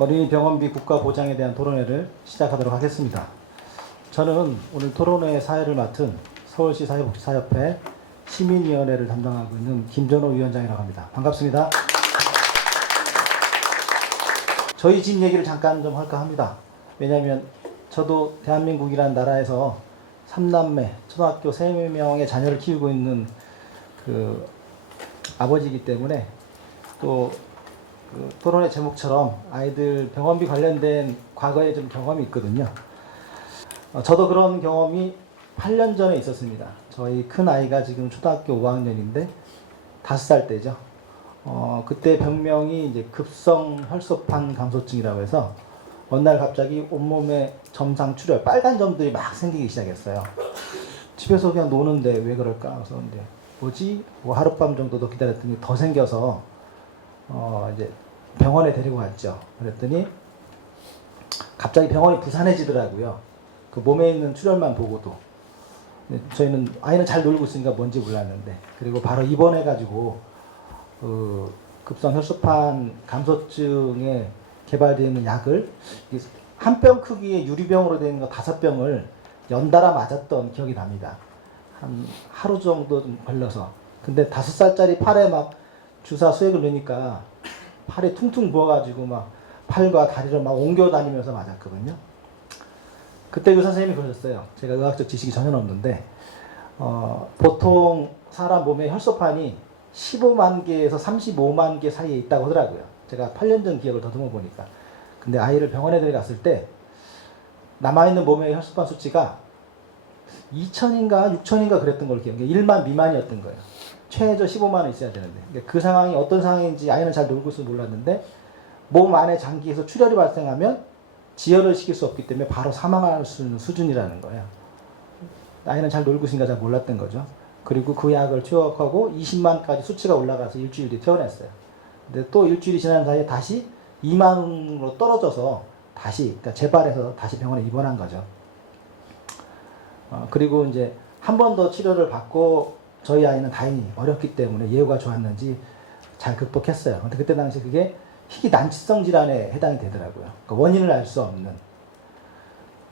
어린이 병원비 국가 보장에 대한 토론회를 시작하도록 하겠습니다. 저는 오늘 토론회 사회를 맡은 서울시 사회복지사협회 시민위원회를 담당하고 있는 김전호 위원장이라고 합니다. 반갑습니다. 저희 집 얘기를 잠깐 좀 할까 합니다. 왜냐하면 저도 대한민국이라는 나라에서 3남매, 초등학교 3명의 자녀를 키우고 있는 그 아버지이기 때문에 또 그 토론의 제목처럼 아이들 병원비 관련된 과거에 좀 경험이 있거든요. 저도 그런 경험이 8년 전에 있었습니다. 저희 큰 아이가 지금 초등학교 5학년인데 5살 때죠. 그때 병명이 이제 급성 혈소판 감소증이라고 해서 어느 날 갑자기 온몸에 점상 출혈, 빨간 점들이 막 생기기 시작했어요. 집에서 그냥 노는데 왜 그럴까? 그래서 근데 뭐지? 뭐 하룻밤 정도 더 기다렸더니 더 생겨서 이제 병원에 데리고 갔죠. 그랬더니 갑자기 병원이 부산해지더라고요. 그 몸에 있는 출혈만 보고도. 저희는 아이는 잘 놀고 있으니까 뭔지 몰랐는데, 그리고 바로 입원해가지고 급성 혈소판 감소증에 개발되어 있는 약을 한 병 크기의 유리병으로 되어 있는 거 5병을 연달아 맞았던 기억이 납니다. 한 하루 정도 좀 걸려서. 근데 5살짜리 팔에 막 주사 수액을 넣으니까 팔이 퉁퉁 부어가지고 막 팔과 다리를 막 옮겨 다니면서 맞았거든요. 그때 의사 선생님이 그러셨어요. 제가 의학적 지식이 전혀 없는데 보통 사람 몸에 혈소판이 15만 개에서 35만 개 사이에 있다고 하더라고요. 제가 8년 전 기억을 더듬어 보니까. 근데 아이를 병원에 데려갔을 때 남아있는 몸의 혈소판 수치가 2천인가 6천인가 그랬던 걸 기억해요. 1만 미만이었던 거예요. 최저 15만원 있어야 되는데. 그 상황이 어떤 상황인지 아이는 잘 놀고 있어서 몰랐는데 몸 안에 장기에서 출혈이 발생하면 지혈을 시킬 수 없기 때문에 바로 사망할 수 있는 수준이라는 거예요. 아이는 잘 놀고 있으니까 잘 몰랐던 거죠. 그리고 그 약을 투여하고 20만까지 수치가 올라가서 일주일 뒤에 퇴원했어요. 근데 또 일주일이 지난 사이에 다시 2만으로 떨어져서 다시, 그러니까 재발해서 다시 병원에 입원한 거죠. 그리고 이제 한 번 더 치료를 받고 저희 아이는 다행히 어렸기 때문에 예후가 좋았는지 잘 극복했어요. 근데 그때 당시 그게 희귀 난치성 질환에 해당이 되더라고요. 그러니까 원인을 알 수 없는.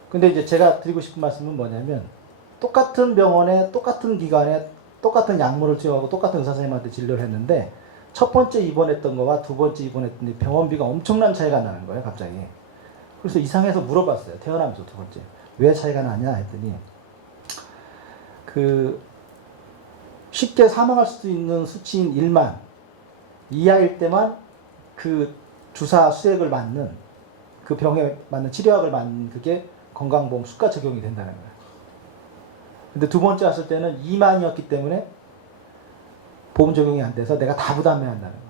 근데 이제 제가 드리고 싶은 말씀은 뭐냐면 똑같은 병원에 똑같은 기관에 똑같은 약물을 투여하고 똑같은 의사 선생님한테 진료를 했는데 첫 번째 입원했던 거와 두 번째 입원했던 병원비가 엄청난 차이가 나는 거예요, 갑자기. 그래서 이상해서 물어봤어요. 태어나면서 두 번째. 왜 차이가 나냐 했더니 쉽게 사망할 수도 있는 수치인 1만 이하일 때만 그 주사 수액을 맞는 그 병에 맞는 치료약을 맞는 그게 건강보험 수가 적용이 된다는 거예요. 근데 두 번째 왔을 때는 2만이었기 때문에 보험 적용이 안 돼서 내가 다 부담해야 한다는 거예요.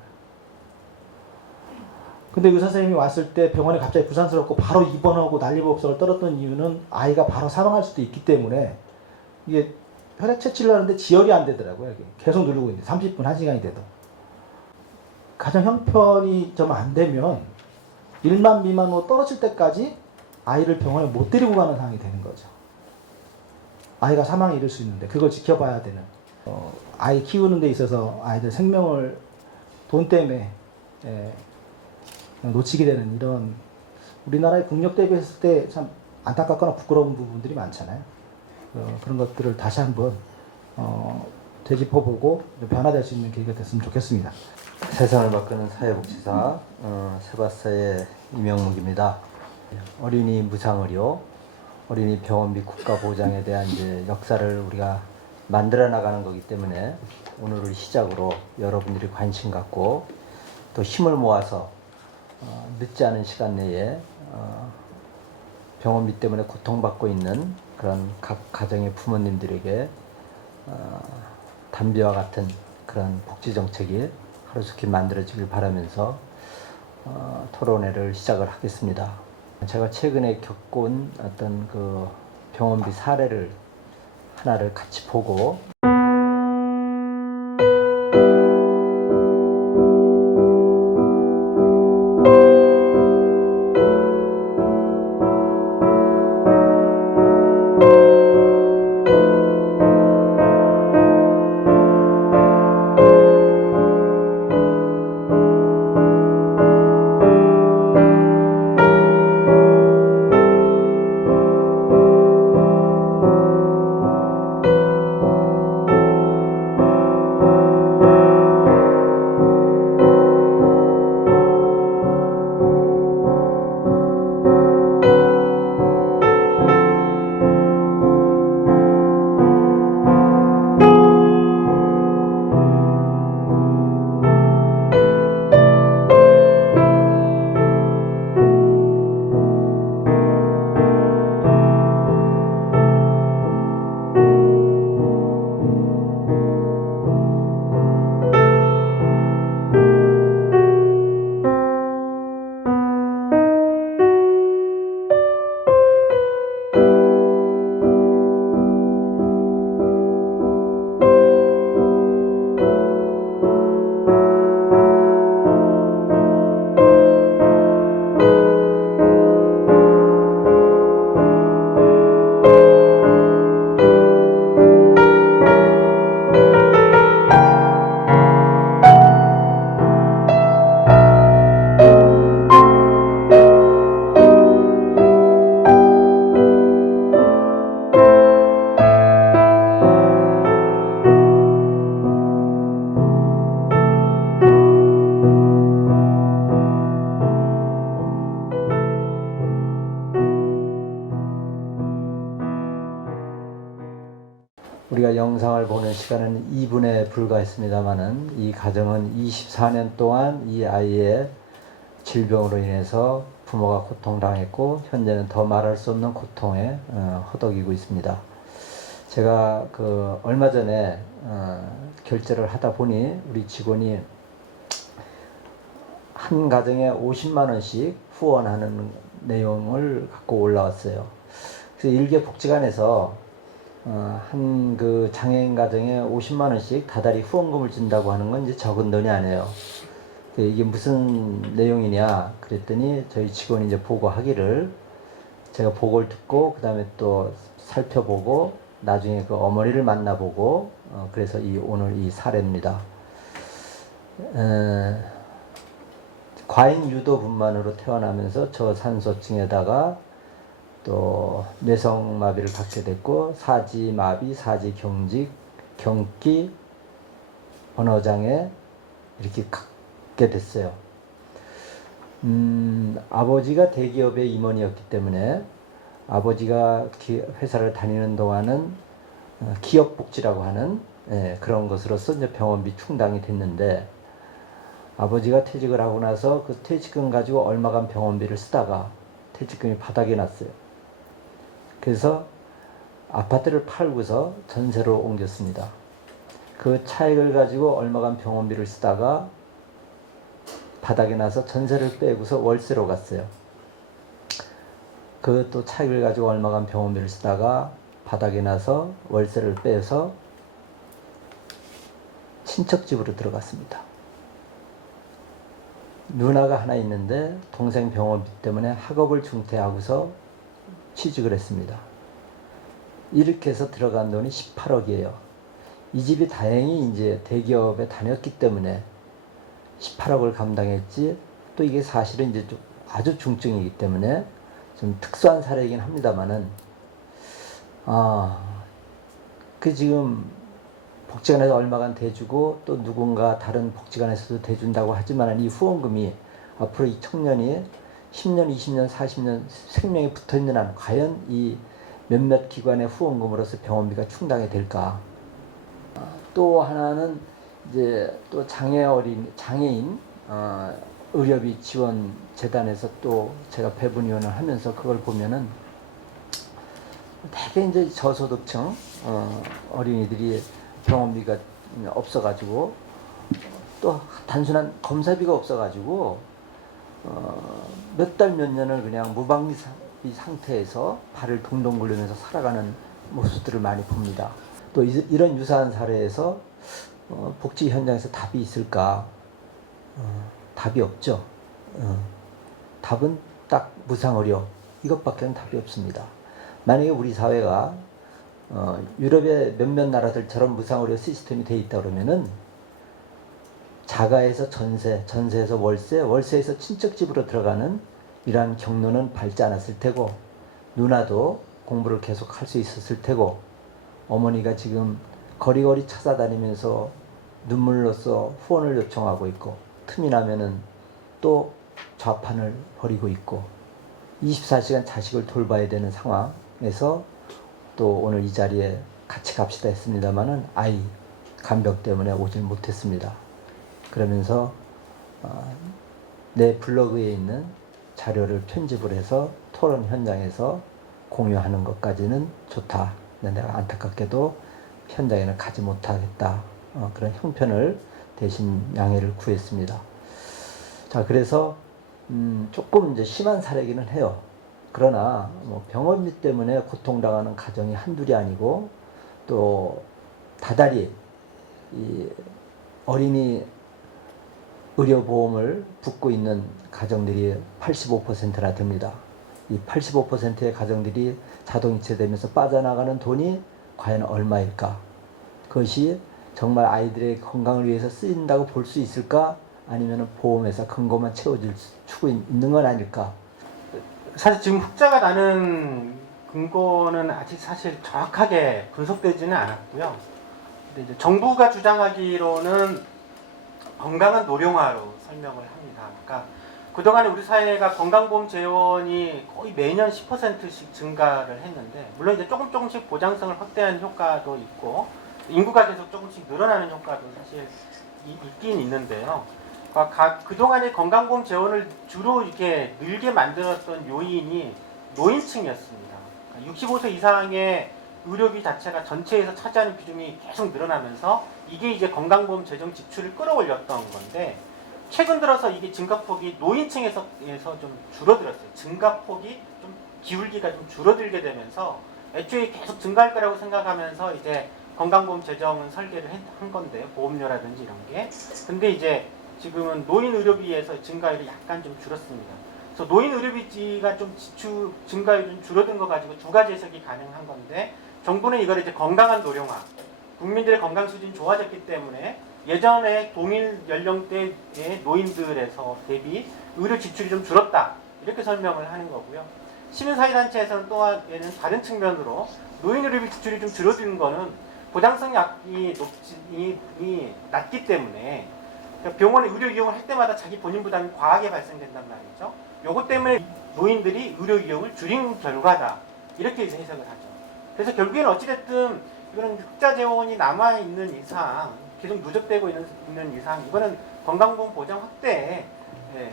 근데 의사 선생님이 왔을 때 병원에 갑자기 부산스럽고 바로 입원하고 난리법석을 떨었던 이유는 아이가 바로 사망할 수도 있기 때문에 이게 혈액 채취를 하는데 지혈이 안 되더라고요. 계속 누르고 있는데 30분, 1시간이 돼도. 가장 형편이 좀 안 되면 1만 미만으로 떨어질 때까지 아이를 병원에 못 데리고 가는 상황이 되는 거죠. 아이가 사망에 이를 수 있는데 그걸 지켜봐야 되는. 아이 키우는 데 있어서 아이들 생명을 돈 때문에 놓치게 되는 이런 우리나라의 국력 대비했을 때 참 안타깝거나 부끄러운 부분들이 많잖아요. 그런 것들을 다시 한번 되짚어보고 변화될 수 있는 계기가 됐으면 좋겠습니다. 세상을 바꾸는 사회복지사 세바사의 이명묵입니다. 어린이 무상의료, 어린이 병원비 국가 보장에 대한 이제 역사를 우리가 만들어 나가는 거기 때문에 오늘을 시작으로 여러분들이 관심 갖고 또 힘을 모아서 늦지 않은 시간 내에 병원비 때문에 고통받고 있는 그런 각 가정의 부모님들에게 담비와 같은 그런 복지 정책이 하루속히 만들어지길 바라면서 토론회를 시작을 하겠습니다. 제가 최근에 겪은 어떤 그 병원비 사례를 하나를 같이 보고 우리가 영상을 보는 시간은 2분에 불과했습니다마는 이 가정은 24년 동안 이 아이의 질병으로 인해서 부모가 고통당했고 현재는 더 말할 수 없는 고통에 허덕이고 있습니다. 제가 얼마 전에 결제를 하다 보니 우리 직원이 한 가정에 50만 원씩 후원하는 내용을 갖고 올라왔어요. 그래서 일개복지관에서 한 장애인 가정에 50만 원씩 다달이 후원금을 준다고 하는 건 이제 적은 돈이 아니에요. 이게 무슨 내용이냐 그랬더니 저희 직원이 이제 보고하기를, 제가 보고를 듣고 그 다음에 또 살펴보고 나중에 그 어머니를 만나보고 그래서 오늘 이 사례입니다. 과잉 유도분만으로 태어나면서 저산소증에다가 또 뇌성마비를 갖게 됐고 사지마비, 사지경직, 경기, 언어장애 이렇게 갖게 됐어요. 아버지가 대기업의 임원이었기 때문에 아버지가 회사를 다니는 동안은 기업복지라고 하는 그런 것으로서 이제 병원비 충당이 됐는데, 아버지가 퇴직을 하고 나서 그 퇴직금 가지고 얼마간 병원비를 쓰다가 퇴직금이 바닥이 났어요. 그래서 아파트를 팔고서 전세로 옮겼습니다. 그 차익을 가지고 얼마간 병원비를 쓰다가 바닥이 나서 전세를 빼고서 월세로 갔어요. 그 또 차익을 가지고 얼마간 병원비를 쓰다가 바닥이 나서 월세를 빼서 친척집으로 들어갔습니다. 누나가 하나 있는데 동생 병원비 때문에 학업을 중퇴하고서 취직을 했습니다. 이렇게 해서 들어간 돈이 18억이에요. 이 집이 다행히 이제 대기업에 다녔기 때문에 18억을 감당했지, 또 이게 사실은 이제 좀 아주 중증이기 때문에 좀 특수한 사례이긴 합니다만은, 지금 복지관에서 얼마간 대주고 또 누군가 다른 복지관에서도 대준다고 하지만 이 후원금이 앞으로 이 청년이 10년, 20년, 40년 생명이 붙어있는 한 과연 이 몇몇 기관의 후원금으로서 병원비가 충당이 될까? 또 하나는 이제 또 장애인 의료비 지원 재단에서 또 제가 배분위원을 하면서 그걸 보면은 되게 이제 저소득층 어린이들이 병원비가 없어가지고 또 단순한 검사비가 없어가지고 몇 달 몇 년을 그냥 무방비 상태에서 발을 동동 굴리면서 살아가는 모습들을 많이 봅니다. 또 이런 유사한 사례에서 복지 현장에서 답이 있을까? 답이 없죠. 답은 딱 무상의료 이것밖에는 답이 없습니다. 만약에 우리 사회가 유럽의 몇몇 나라들처럼 무상의료 시스템이 돼 있다 그러면은 자가에서 전세, 전세에서 월세, 월세에서 친척집으로 들어가는 이러한 경로는 밟지 않았을 테고, 누나도 공부를 계속 할 수 있었을 테고, 어머니가 지금 거리거리 찾아다니면서 눈물로써 후원을 요청하고 있고, 틈이 나면은 또 좌판을 벌이고 있고 24시간 자식을 돌봐야 되는 상황에서 또 오늘 이 자리에 같이 갑시다 했습니다마는 아이 간병 때문에 오질 못했습니다. 그러면서 내 블로그에 있는 자료를 편집을 해서 토론 현장에서 공유하는 것까지는 좋다. 근데 내가 안타깝게도 현장에는 가지 못하겠다. 그런 형편을 대신 양해를 구했습니다. 자, 그래서 조금 이제 심한 사례기는 해요. 그러나 뭐 병원비 때문에 고통당하는 가정이 한둘이 아니고, 또 다달이 이 어린이 의료보험을 붓고 있는 가정들이 85%나 됩니다. 이 85%의 가정들이 자동이체되면서 빠져나가는 돈이 과연 얼마일까? 그것이 정말 아이들의 건강을 위해서 쓰인다고 볼 수 있을까? 아니면 보험회사 근거만 채워주고 있는 건 아닐까? 사실 지금 흑자가 나는 근거는 아직 사실 정확하게 분석되지는 않았고요. 근데 이제 정부가 주장하기로는 건강한 노령화로 설명을 합니다. 그러니까 그동안에 우리 사회가 건강보험 재원이 거의 매년 10%씩 증가를 했는데, 물론 이제 조금씩 보장성을 확대하는 효과도 있고 인구가 계속 조금씩 늘어나는 효과도 사실 있긴 있는데요. 그동안의 건강보험 재원을 주로 이렇게 늘게 만들었던 요인이 노인층이었습니다. 65세 이상의 의료비 자체가 전체에서 차지하는 비중이 계속 늘어나면서 이게 이제 건강보험 재정 지출을 끌어올렸던 건데, 최근 들어서 이게 증가폭이 노인층에서 좀 줄어들었어요. 증가폭이 좀 기울기가 좀 줄어들게 되면서 애초에 계속 증가할 거라고 생각하면서 이제 건강보험 재정은 설계를 한 건데요. 보험료라든지 이런 게. 근데 이제 지금은 노인 의료비에서 증가율이 약간 좀 줄었습니다. 그래서 노인 의료비가 좀 지출 증가율이 좀 줄어든 거 가지고 두 가지 해석이 가능한 건데, 정부는 이걸 이제 건강한 노령화, 국민들의 건강 수준이 좋아졌기 때문에 예전에 동일 연령대의 노인들에서 대비 의료 지출이 좀 줄었다, 이렇게 설명을 하는 거고요. 시민사회단체에서는 또한 다른 측면으로 노인 의료비 지출이 좀 줄어드는 거는 보장성이 낮기 때문에, 그러니까 병원에 의료 이용을 할 때마다 자기 본인 부담이 과하게 발생된단 말이죠. 요것 때문에 노인들이 의료 이용을 줄인 결과다, 이렇게 이제 해석을 하죠. 그래서 결국에는 어찌됐든 이거는 흑자 재원이 남아있는 이상, 계속 누적되고 있는 이상, 이거는 건강보험 보장 확대에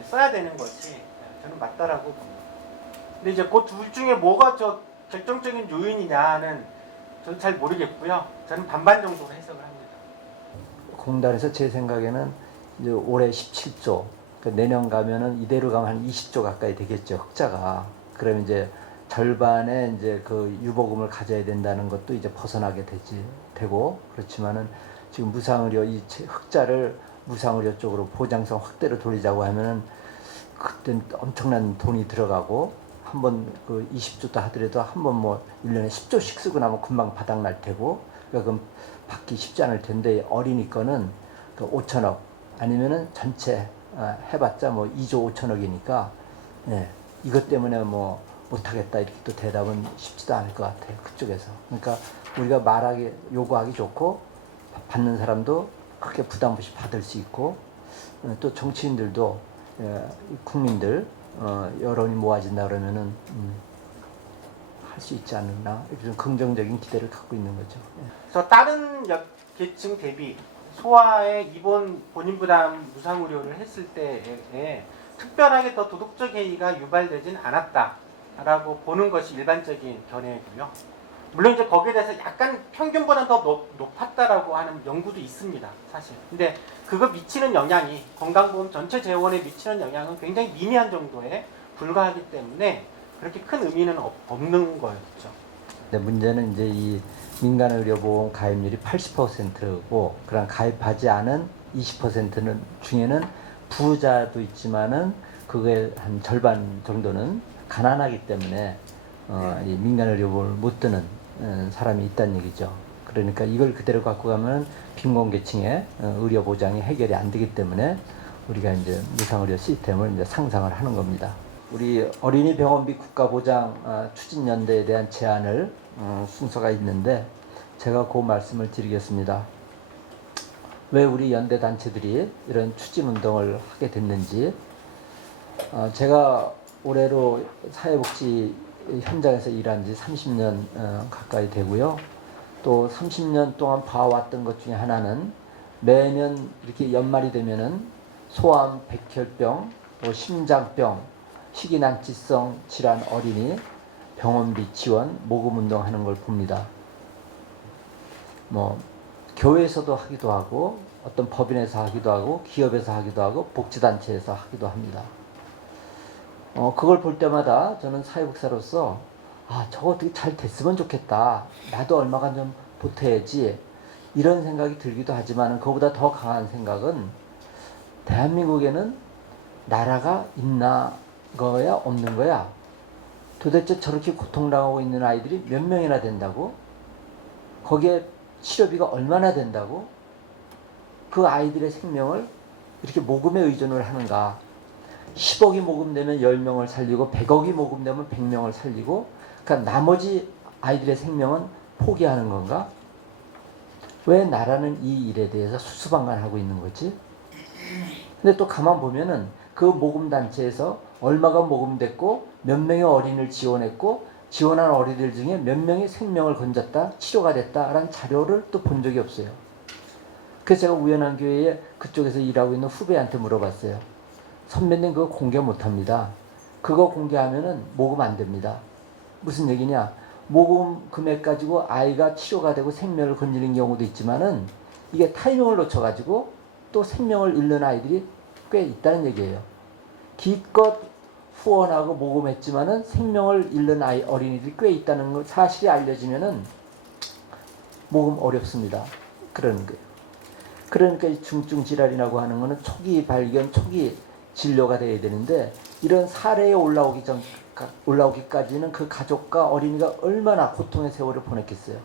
써야 되는 것이 저는 맞다라고 봅니다. 근데 이제 그 둘 중에 뭐가 저 결정적인 요인이냐는 저는 잘 모르겠고요. 저는 반반 정도로 해석을 합니다. 공단에서 제 생각에는 이제 올해 17조, 그러니까 내년 가면은 이대로 가면 한 20조 가까이 되겠죠, 흑자가. 그러면 이제 절반의 이제 그 유보금을 가져야 된다는 것도 이제 벗어나게 되고, 그렇지만은 지금 무상의료 이 흑자를 무상의료 쪽으로 보장성 확대로 돌리자고 하면은 그때 엄청난 돈이 들어가고, 한번 그 20조도 하더라도 한번 뭐 1년에 10조씩 쓰고 나면 금방 바닥 날 테고, 그러니까 그럼 받기 쉽지 않을 텐데, 어린이 거는 그 5천억 아니면은 전체 해봤자 뭐 2조 5천억이니까 이것 때문에 뭐 못하겠다 이렇게 또 대답은 쉽지도 않을 것 같아요, 그쪽에서. 그러니까 우리가 요구하기 좋고 받는 사람도 크게 부담 없이 받을 수 있고, 또 정치인들도 국민들 여론이 모아진다 그러면은 할 수 있지 않나, 이렇게 좀 긍정적인 기대를 갖고 있는 거죠. 그래서 다른 계층 대비 소아의 입원 본인 부담 무상 의료를 했을 때에 특별하게 더 도덕적 해이가 유발되진 않았다라고 보는 것이 일반적인 견해고요. 물론 이제 거기에 대해서 약간 평균보다 더 높았다라고 하는 연구도 있습니다, 사실. 근데 그거 미치는 영향이, 건강보험 전체 재원에 미치는 영향은 굉장히 미미한 정도에 불과하기 때문에 그렇게 큰 의미는 없는 거였죠. 근데 문제는 이제 이 민간의료보험 가입률이 80%고, 그런 가입하지 않은 20%는 중에는 부자도 있지만은 그게 한 절반 정도는 가난하기 때문에 이 민간의료보험을 못 드는 사람이 있다는 얘기죠. 그러니까 이걸 그대로 갖고 가면 빈곤계층의 의료 보장이 해결이 안 되기 때문에 우리가 이제 무상의료 시스템을 이제 상상을 하는 겁니다. 우리 어린이 병원비 국가보장 추진연대에 대한 제안을 순서가 있는데, 제가 그 말씀을 드리겠습니다. 왜 우리 연대 단체들이 이런 추진 운동을 하게 됐는지, 제가 올해로 사회복지 현장에서 일한 지 30년 가까이 되고요. 또 30년 동안 봐왔던 것 중에 하나는, 매년 이렇게 연말이 되면은 소암, 백혈병, 또 심장병, 희귀난치성 질환 어린이 병원비 지원 모금 운동하는 걸 봅니다. 뭐 교회에서도 하기도 하고, 어떤 법인에서 하기도 하고, 기업에서 하기도 하고, 복지단체에서 하기도 합니다. 그걸 볼 때마다 저는 사회복사로서 저거 어떻게 잘 됐으면 좋겠다, 나도 얼마간 좀 보태야지, 이런 생각이 들기도 하지만, 그거보다 더 강한 생각은, 대한민국에는 나라가 있나 거야 없는 거야, 도대체 저렇게 고통당하고 있는 아이들이 몇 명이나 된다고, 거기에 치료비가 얼마나 된다고, 그 아이들의 생명을 이렇게 모금에 의존을 하는가. 10억이 모금되면 10명을 살리고 100억이 모금되면 100명을 살리고, 그러니까 나머지 아이들의 생명은 포기하는 건가? 왜 나라는 이 일에 대해서 수수방관하고 있는 거지? 근데 또 가만 보면은 그 모금 단체에서 얼마가 모금됐고 몇 명의 어린이를 지원했고 지원한 어린이들 중에 몇 명이 생명을 건졌다, 치료가 됐다라는 자료를 또 본 적이 없어요. 그래서 제가 우연한 교회에 그쪽에서 일하고 있는 후배한테 물어봤어요. 선배님 그거 공개 못합니다. 그거 공개하면은 모금 안 됩니다. 무슨 얘기냐? 모금 금액 가지고 아이가 치료가 되고 생명을 건지는 경우도 있지만은 이게 타이밍을 놓쳐가지고 또 생명을 잃는 아이들이 꽤 있다는 얘기예요. 기껏 후원하고 모금했지만은 생명을 잃는 어린이들이 꽤 있다는 걸 사실이 알려지면은 모금 어렵습니다. 그러는 거예요. 그러니까 중증 질환이라고 하는 거는 초기 발견, 초기 진료가 돼야 되는데 이런 사례에 올라오기까지는 그 가족과 어린이가 얼마나 고통의 세월을 보냈겠어요.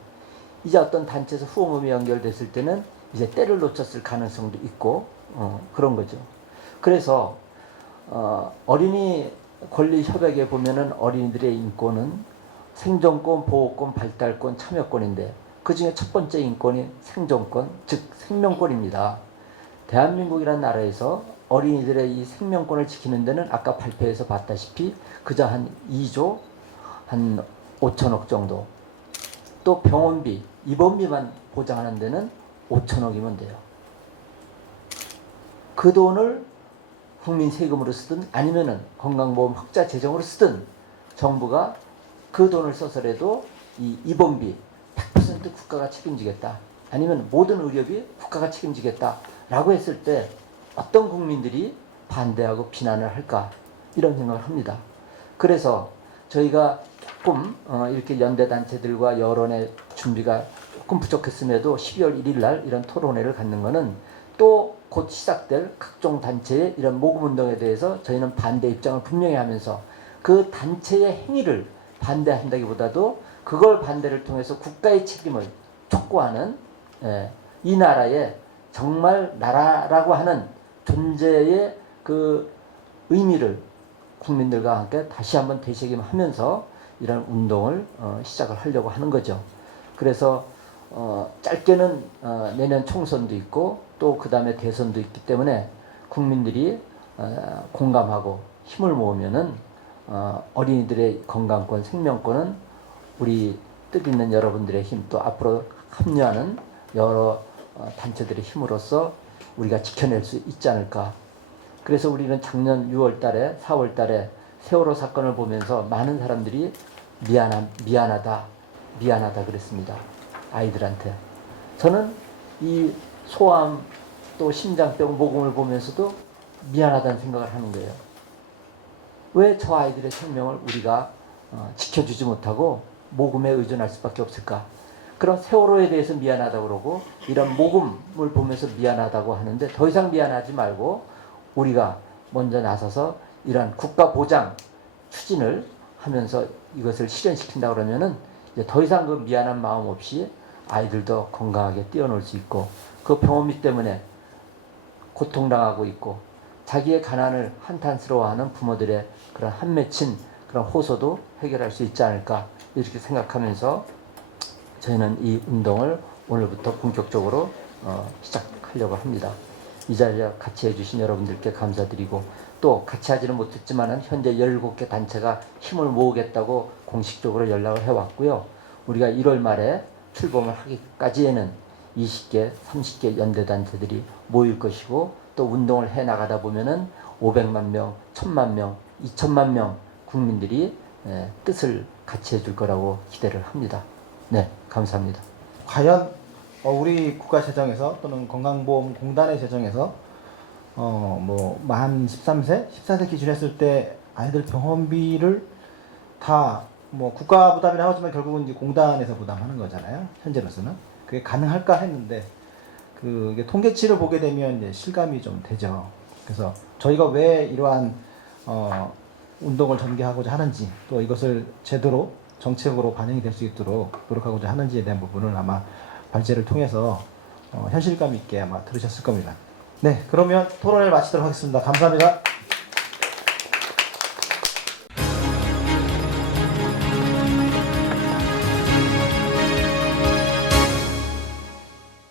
이제 어떤 단체에서 후원금이 연결됐을 때는 이제 때를 놓쳤을 가능성도 있고 그런 거죠. 그래서 어린이 권리 협약에 보면은 어린이들의 인권은 생존권, 보호권, 발달권, 참여권인데 그 중에 첫 번째 인권이 생존권, 즉 생명권입니다. 대한민국이라는 나라에서 어린이들의 이 생명권을 지키는 데는 아까 발표에서 봤다시피 그저 한 2조 한 5천억 정도, 또 병원비, 입원비만 보장하는 데는 5천억이면 돼요. 그 돈을 국민 세금으로 쓰든 아니면은 건강보험 흑자 재정으로 쓰든 정부가 그 돈을 써서라도 이 입원비 100% 국가가 책임지겠다, 아니면 모든 의료비 국가가 책임지겠다 라고 했을 때 어떤 국민들이 반대하고 비난을 할까, 이런 생각을 합니다. 그래서 저희가 조금 이렇게 연대단체들과 여론의 준비가 조금 부족했음에도 12월 1일 날 이런 토론회를 갖는 것은 또 곧 시작될 각종 단체의 이런 모금운동에 대해서 저희는 반대 입장을 분명히 하면서 그 단체의 행위를 반대한다기보다도 그걸 반대를 통해서 국가의 책임을 촉구하는 이 나라의 정말 나라라고 하는 존재의 그 의미를 국민들과 함께 다시 한번 되새김하면서 이런 운동을 시작을 하려고 하는 거죠. 그래서 짧게는 내년 총선도 있고 또 그 다음에 대선도 있기 때문에 국민들이 공감하고 힘을 모으면은 어린이들의 건강권, 생명권은 우리 뜻있는 여러분들의 힘, 또 앞으로 합류하는 여러 단체들의 힘으로써 우리가 지켜낼 수 있지 않을까. 그래서 우리는 작년 6월 달에 4월 달에 세월호 사건을 보면서 많은 사람들이 미안하다 그랬습니다. 아이들한테. 저는 이 소암 또 심장병 모금을 보면서도 미안하다는 생각을 하는 거예요. 왜 저 아이들의 생명을 우리가 지켜주지 못하고 모금에 의존할 수밖에 없을까? 그런 세월호에 대해서 미안하다고 그러고 이런 모금을 보면서 미안하다고 하는데 더 이상 미안하지 말고 우리가 먼저 나서서 이런 국가 보장 추진을 하면서 이것을 실현시킨다 그러면은 이제 더 이상 그 미안한 마음 없이 아이들도 건강하게 뛰어놀 수 있고 그 병원비 때문에 고통당하고 있고 자기의 가난을 한탄스러워하는 부모들의 그런 한 맺힌 그런 호소도 해결할 수 있지 않을까, 이렇게 생각하면서 저희는 이 운동을 오늘부터 본격적으로 시작하려고 합니다. 이 자리에 같이 해주신 여러분들께 감사드리고 또 같이 하지는 못했지만 현재 17개 단체가 힘을 모으겠다고 공식적으로 연락을 해왔고요. 우리가 1월 말에 출범을 하기까지에는 20개, 30개 연대단체들이 모일 것이고 또 운동을 해나가다 보면은 500만 명, 1000만 명, 2000만 명 국민들이 뜻을 같이 해줄 거라고 기대를 합니다. 네, 감사합니다. 과연 우리 국가 재정에서 또는 건강보험공단의 재정에서 만 13세, 14세 기준 했을 때 아이들 병원비를 다 국가 부담이라 하지만 결국은 이제 공단에서 부담하는 거잖아요. 현재로서는. 그게 가능할까 했는데 그게 통계치를 보게 되면 이제 실감이 좀 되죠. 그래서 저희가 왜 이러한 운동을 전개하고자 하는지 또 이것을 제대로 정책으로 반영이 될 수 있도록 노력하고자 하는지에 대한 부분을 아마 발제를 통해서 현실감 있게 아마 들으셨을 겁니다. 네, 그러면 토론을 마치도록 하겠습니다. 감사합니다.